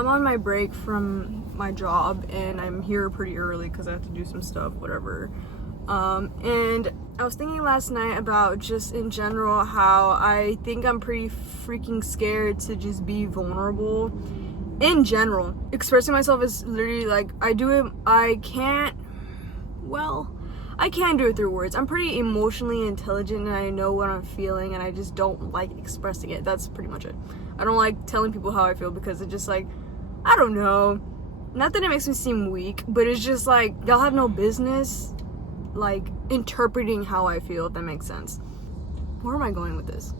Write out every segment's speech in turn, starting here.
I'm on my break from my job and I'm here pretty early because I have to do some stuff, whatever. And I was thinking last night about just in general how I think I'm pretty freaking scared to just be vulnerable. In general, expressing myself is literally like, I can do it through words. I'm pretty emotionally intelligent and I know what I'm feeling and I just don't like expressing it. That's pretty much it. I don't like telling people how I feel because it's just like, I don't know. Not that it makes me seem weak, but it's just like, y'all have no business like interpreting how I feel, if that makes sense. Where am I going with this?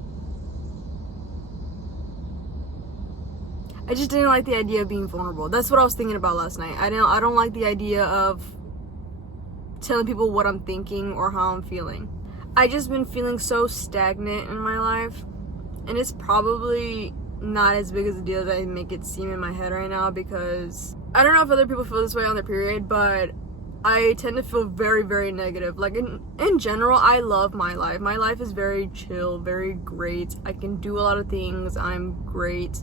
I just didn't like the idea of being vulnerable. That's what I was thinking about last night. I don't like the idea of telling people what I'm thinking or how I'm feeling. I just been feeling so stagnant in my life, and it's probably not as big as a deal as I make it seem in my head right now, because I don't know if other people feel this way on their period, but I tend to feel very, very negative. Like in general, I love my life. My life is very chill, very great. I can do a lot of things. I'm great,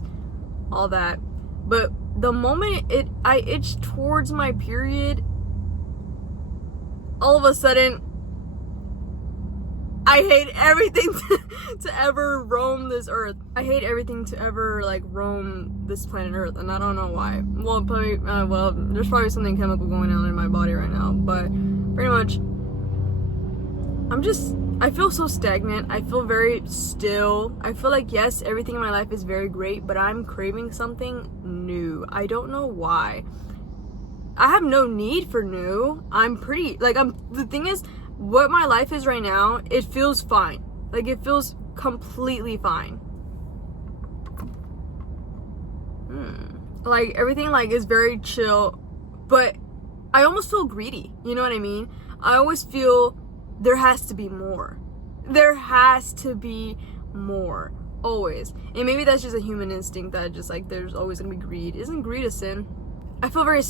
all that. But the moment I itch towards my period, all of a sudden, I hate everything to ever roam this earth. I hate everything to ever like roam this planet Earth, and I don't know why. Well, probably, there's probably something chemical going on in my body right now, but pretty much, I feel so stagnant. I feel very still. I feel like, yes, everything in my life is very great, but I'm craving something new. I don't know why. I have no need for new. The thing is, what my life is right now, it feels fine. Like, it feels completely fine. Like, everything, like, is very chill, but I almost feel greedy. You know what I mean? I always feel there has to be more. There has to be more. Always. And maybe that's just a human instinct that just, like, there's always gonna be greed. Isn't greed a sin? I feel very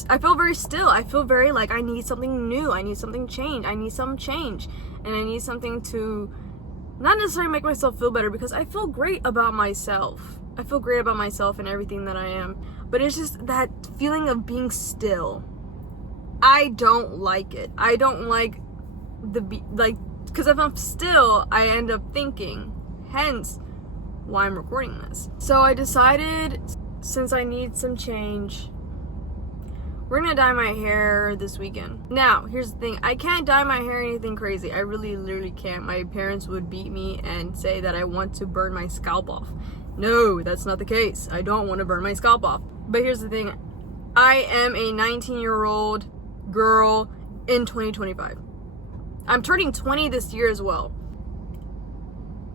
still. I feel very like I need something new. I need something change. I need some change. And I need something to not necessarily make myself feel better, because I feel great about myself. I feel great about myself and everything that I am. But it's just that feeling of being still. I don't like it. I don't like because if I'm still, I end up thinking. Hence why I'm recording this. So I decided, since I need some change, we're gonna dye my hair this weekend. Now, here's the thing. I can't dye my hair anything crazy. I really, literally can't. My parents would beat me and say that I want to burn my scalp off. No, that's not the case. I don't want to burn my scalp off. But here's the thing. I am a 19-year-old girl in 2025. I'm turning 20 this year as well.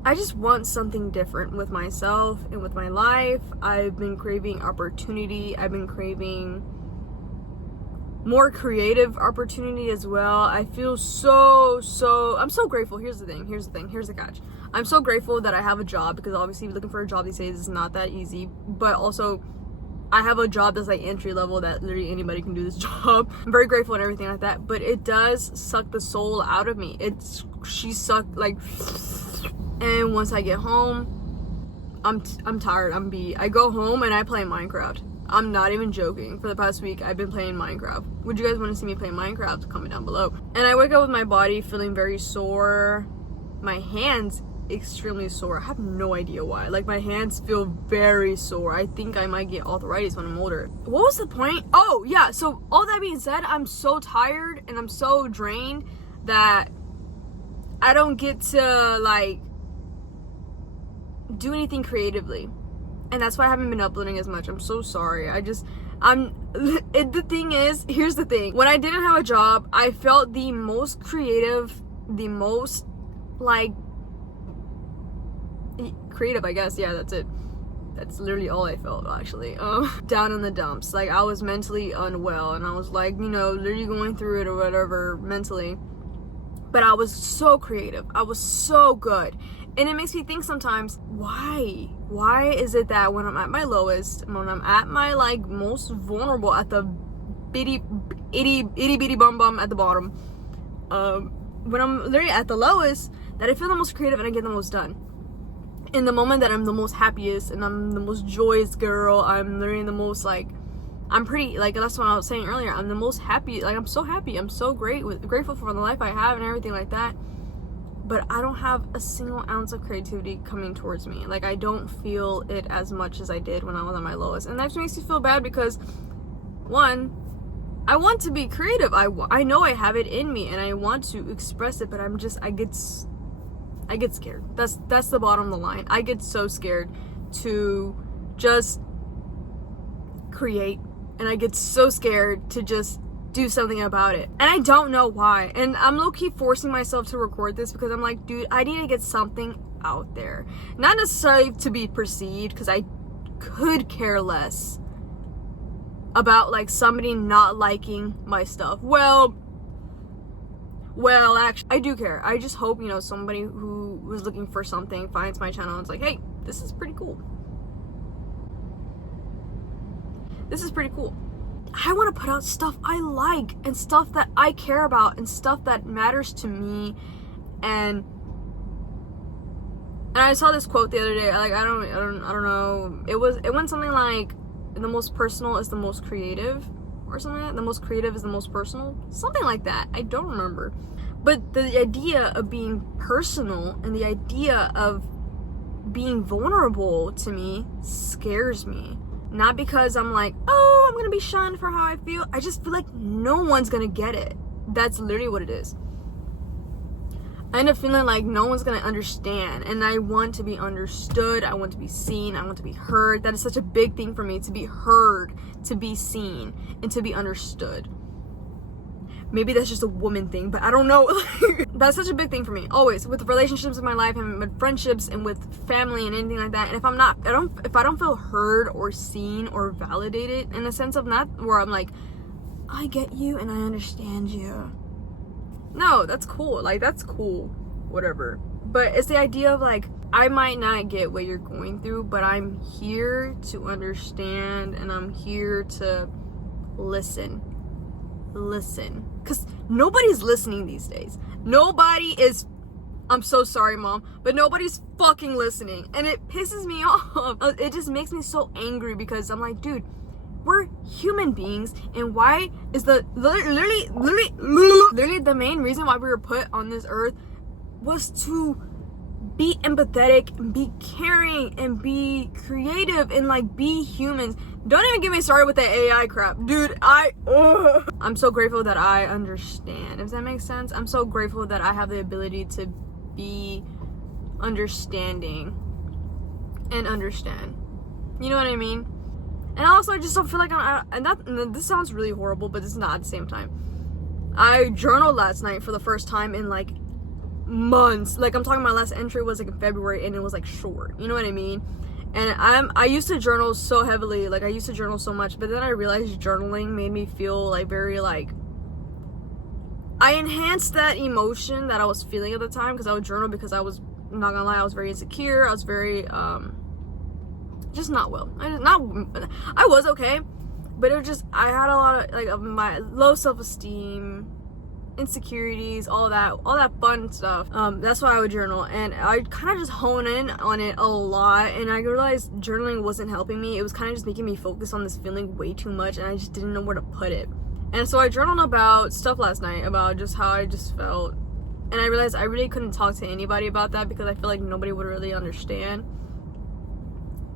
I just want something different with myself and with my life. I've been craving opportunity. I've been craving more creative opportunity as well. I feel I'm so grateful. Here's the catch. I'm so grateful that I have a job, because obviously looking for a job these days is not that easy, but also I have a job that's like entry level, that literally anybody can do this job. I'm very grateful and everything like that, but it does suck the soul out of me. She sucked like, and once I get home, I'm tired. I go home and I play Minecraft. I'm not even joking. For the past week, I've been playing Minecraft. Would you guys want to see me play Minecraft? Comment down below. And I wake up with my body feeling very sore. My hands extremely sore. I have no idea why. Like, my hands feel very sore. I think I might get arthritis when I'm older. What was the point? Oh, yeah. So, all that being said, I'm so tired and I'm so drained that I don't get to, like, do anything creatively. And that's why I haven't been uploading as much. I'm so sorry. The thing is, here's the thing. When I didn't have a job, I felt the most creative, the most, like, creative, I guess. Yeah, that's it. That's literally all I felt, actually. Down in the dumps. Like, I was mentally unwell, and I was, like, you know, literally going through it or whatever mentally. But I was so creative. I was so good. And it makes me think sometimes, why? Why is it that when I'm at my lowest, when I'm at my, like, most vulnerable, at the itty bitty bum at the bottom, when I'm literally at the lowest, that I feel the most creative and I get the most done. In the moment that I'm the most happiest and I'm the most joyous girl, I'm literally the most, like, I'm pretty, like, that's what I was saying earlier, I'm the most happy, like, I'm so happy, I'm so grateful for the life I have and everything like that, but I don't have a single ounce of creativity coming towards me. Like, I don't feel it as much as I did when I was on my lowest, and that just makes me feel bad because, one, I want to be creative, I know I have it in me, and I want to express it, but I get scared. That's the bottom of the line. I get so scared to just create, and I get so scared to just do something about it, and I don't know why. And I'm low-key forcing myself to record this because I'm like, dude, I need to get something out there, not necessarily to be perceived, because I could care less about like somebody not liking my stuff. Well, actually, I do care. I just hope, you know, somebody who was looking for something finds my channel and it's like, hey, this is pretty cool. This is pretty cool. I want to put out stuff I like and stuff that I care about and stuff that matters to me. And I saw this quote the other day. Like, I don't know. It went something like, the most personal is the most creative, or something like that. The most creative is the most personal, something like that. I don't remember. But the idea of being personal and the idea of being vulnerable to me scares me. Not because I'm like, oh, I'm gonna be shunned for how I feel. I just feel like no one's gonna get it. That's literally what it is. I end up feeling like no one's gonna understand, and I want to be understood. I want to be seen. I want to be heard. That is such a big thing for me, to be heard, to be seen, and to be understood. Maybe that's just a woman thing, but I don't know. That's such a big thing for me, always, with relationships in my life and with friendships and with family and anything like that. And if I don't feel heard or seen or validated, in the sense of not where I'm like, I get you and I understand you. No, that's cool. Like, that's cool, whatever. But it's the idea of like, I might not get what you're going through, but I'm here to understand, and I'm here to listen. Because nobody's listening these days. Nobody is, I'm so sorry, Mom, but nobody's fucking listening. And it pisses me off. It just makes me so angry because I'm like, dude, we're human beings, and why is literally the main reason why we were put on this earth was to be empathetic and be caring and be creative and like be humans. Don't even get me started with the AI crap, dude. I'm so grateful that I understand, if that makes sense. I'm so grateful that I have the ability to be understanding and understand, you know what I mean? And also, I just don't feel like this sounds really horrible, but it's not at the same time. I journaled last night for the first time in like months. Like, I'm talking, my last entry was like in February, and it was like short, you know what I mean? And I used to journal so heavily, like I used to journal so much, but then I realized journaling made me feel like very like, I enhanced that emotion that I was feeling at the time, because I would journal because I was, I'm not gonna lie, I was very insecure. I was very just not well. I was okay, but it was just, I had a lot of like of my low self-esteem, insecurities, all that fun stuff. That's why I would journal, and I kind of just hone in on it a lot, and I realized journaling wasn't helping me. It was kind of just making me focus on this feeling way too much, and I just didn't know where to put it. And so I journaled about stuff last night, about just how I just felt, and I realized I really couldn't talk to anybody about that because I feel like nobody would really understand.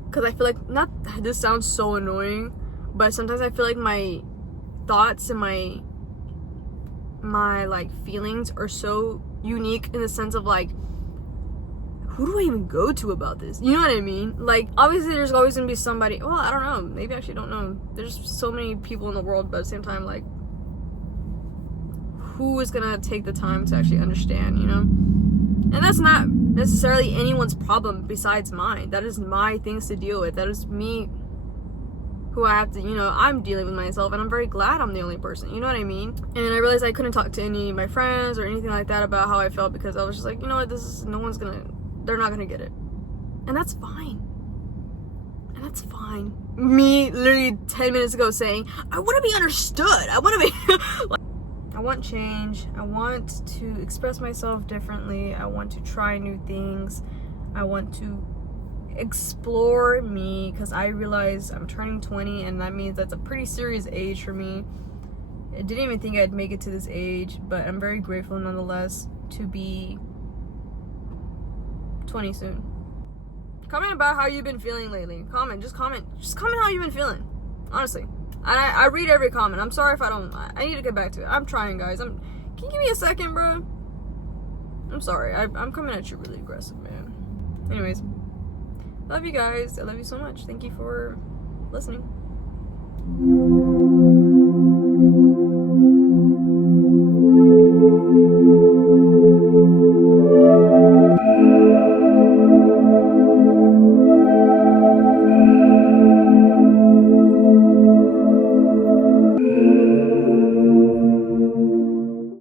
Because I feel like, not, this sounds so annoying, but sometimes I feel like my thoughts and my like feelings are so unique, in the sense of like, who do I even go to about this? You know what I mean? Like, obviously there's always gonna be somebody, well, I don't know, maybe I actually don't know. There's so many people in the world, but at the same time, like, who is gonna take the time to actually understand, you know? And that's not necessarily anyone's problem besides mine. That is my things to deal with. That is me, who I have to, you know, I'm dealing with myself, and I'm very glad I'm the only person, you know what I mean? And I realized I couldn't talk to any of my friends or anything like that about how I felt, because I was just like, you know what, they're not gonna get it. And that's fine. And that's fine. Me literally 10 minutes ago saying, I want to be understood. I want to be like, I want change. I want to express myself differently. I want to try new things. I want to explore me, because I realize I'm turning 20, and that means that's a pretty serious age for me. I didn't even think I'd make it to this age, but I'm very grateful nonetheless to be 20 soon. Comment about how you've been feeling lately. Just comment how you've been feeling. Honestly. And I read every comment. I'm sorry if I don't. I need to get back to it. I'm trying, guys. Can you give me a second, bro? I'm sorry. I'm coming at you really aggressive, man. Anyways. Love you guys. I love you so much. Thank you for listening.